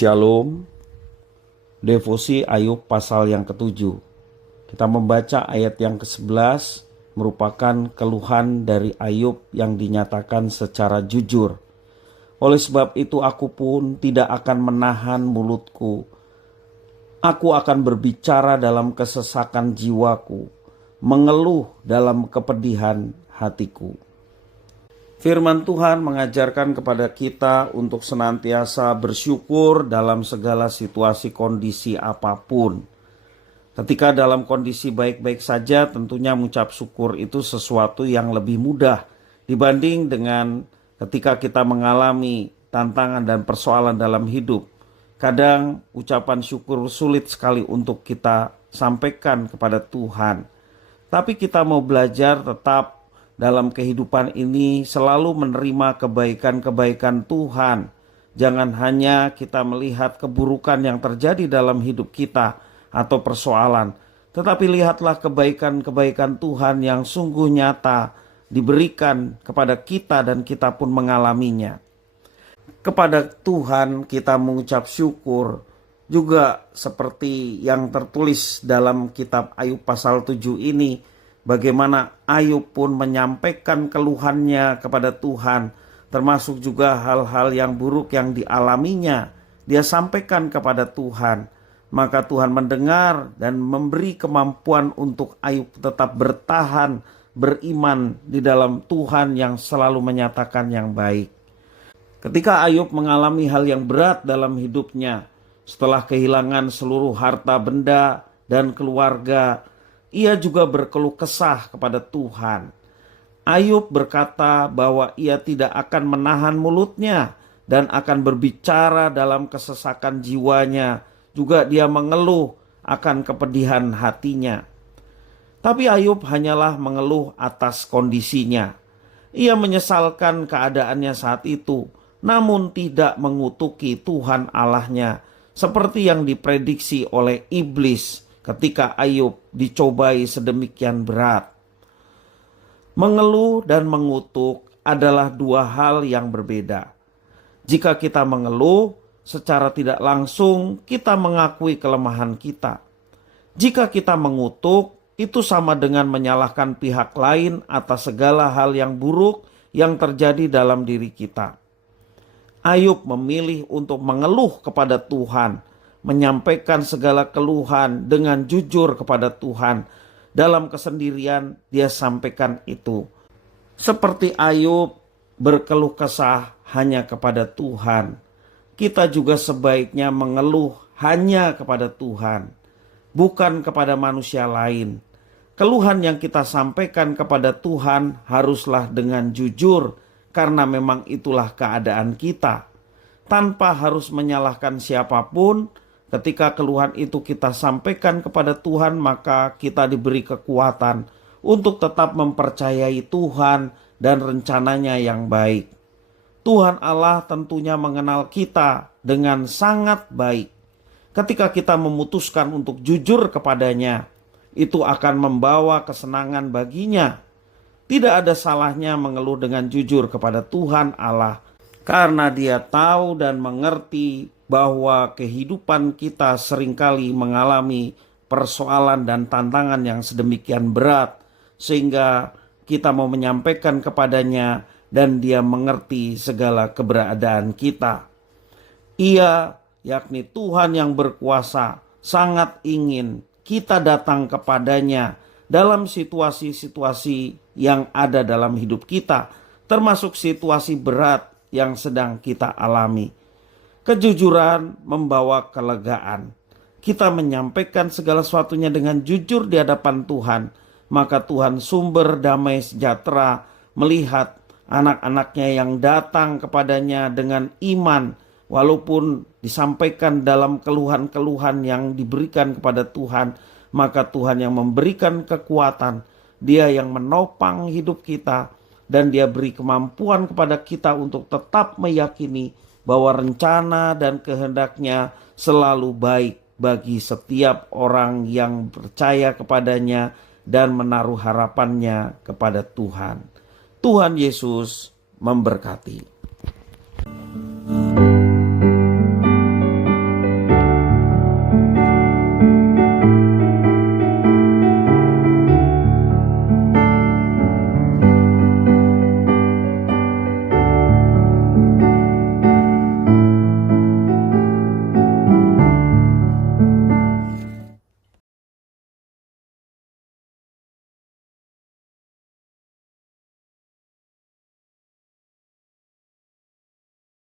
Shalom, devosi Ayub pasal yang ke-7. Kita membaca ayat yang ke-11 merupakan keluhan dari Ayub yang dinyatakan secara jujur. Oleh sebab itu aku pun tidak akan menahan mulutku. Aku akan berbicara dalam kesesakan jiwaku, mengeluh dalam kepedihan hatiku. Firman Tuhan mengajarkan kepada kita untuk senantiasa bersyukur dalam segala situasi kondisi apapun. Ketika dalam kondisi baik-baik saja, tentunya mengucap syukur itu sesuatu yang lebih mudah dibanding dengan ketika kita mengalami tantangan dan persoalan dalam hidup. Kadang ucapan syukur sulit sekali untuk kita sampaikan kepada Tuhan. Tapi kita mau belajar tetap dalam kehidupan ini selalu menerima kebaikan-kebaikan Tuhan. Jangan hanya kita melihat keburukan yang terjadi dalam hidup kita atau persoalan, tetapi lihatlah kebaikan-kebaikan Tuhan yang sungguh nyata diberikan kepada kita dan kita pun mengalaminya. Kepada Tuhan kita mengucap syukur juga seperti yang tertulis dalam kitab Ayub pasal 7 ini. Bagaimana Ayub pun menyampaikan keluhannya kepada Tuhan, termasuk juga hal-hal yang buruk yang dialaminya. Dia sampaikan kepada Tuhan, maka Tuhan mendengar dan memberi kemampuan untuk Ayub tetap bertahan, beriman di dalam Tuhan yang selalu menyatakan yang baik. Ketika Ayub mengalami hal yang berat dalam hidupnya, setelah kehilangan seluruh harta benda dan keluarga, ia juga berkeluh kesah kepada Tuhan. Ayub berkata bahwa ia tidak akan menahan mulutnya dan akan berbicara dalam kesesakan jiwanya. Juga dia mengeluh akan kepedihan hatinya. Tapi Ayub hanyalah mengeluh atas kondisinya. Ia menyesalkan keadaannya saat itu, namun tidak mengutuki Tuhan Allahnya seperti yang diprediksi oleh iblis ketika Ayub dicobai sedemikian berat. Mengeluh dan mengutuk adalah dua hal yang berbeda. Jika kita mengeluh, secara tidak langsung kita mengakui kelemahan kita. Jika kita mengutuk, itu sama dengan menyalahkan pihak lain atas segala hal yang buruk yang terjadi dalam diri kita. Ayub memilih untuk mengeluh kepada Tuhan, menyampaikan segala keluhan dengan jujur kepada Tuhan. Dalam kesendirian dia sampaikan itu. Seperti Ayub berkeluh kesah hanya kepada Tuhan, kita juga sebaiknya mengeluh hanya kepada Tuhan, bukan kepada manusia lain. Keluhan yang kita sampaikan kepada Tuhan haruslah dengan jujur, karena memang itulah keadaan kita. Tanpa harus menyalahkan siapapun. Ketika keluhan itu kita sampaikan kepada Tuhan, maka kita diberi kekuatan untuk tetap mempercayai Tuhan dan rencananya yang baik. Tuhan Allah tentunya mengenal kita dengan sangat baik. Ketika kita memutuskan untuk jujur kepadanya, itu akan membawa kesenangan baginya. Tidak ada salahnya mengeluh dengan jujur kepada Tuhan Allah, karena Dia tahu dan mengerti bahwa kehidupan kita seringkali mengalami persoalan dan tantangan yang sedemikian berat, sehingga kita mau menyampaikan kepadanya dan Dia mengerti segala keberadaan kita. Ia, yakni Tuhan yang berkuasa, sangat ingin kita datang kepadanya dalam situasi-situasi yang ada dalam hidup kita, termasuk situasi berat yang sedang kita alami. Kejujuran membawa kelegaan. Kita menyampaikan segala sesuatunya dengan jujur di hadapan Tuhan, maka Tuhan sumber damai sejahtera melihat anak-anaknya yang datang kepadanya dengan iman, walaupun disampaikan dalam keluhan-keluhan yang diberikan kepada Tuhan, maka Tuhan yang memberikan kekuatan, Dia yang menopang hidup kita, dan Dia beri kemampuan kepada kita untuk tetap meyakini bahwa rencana dan kehendaknya selalu baik bagi setiap orang yang percaya kepadanya dan menaruh harapannya kepada Tuhan. Tuhan Yesus memberkati.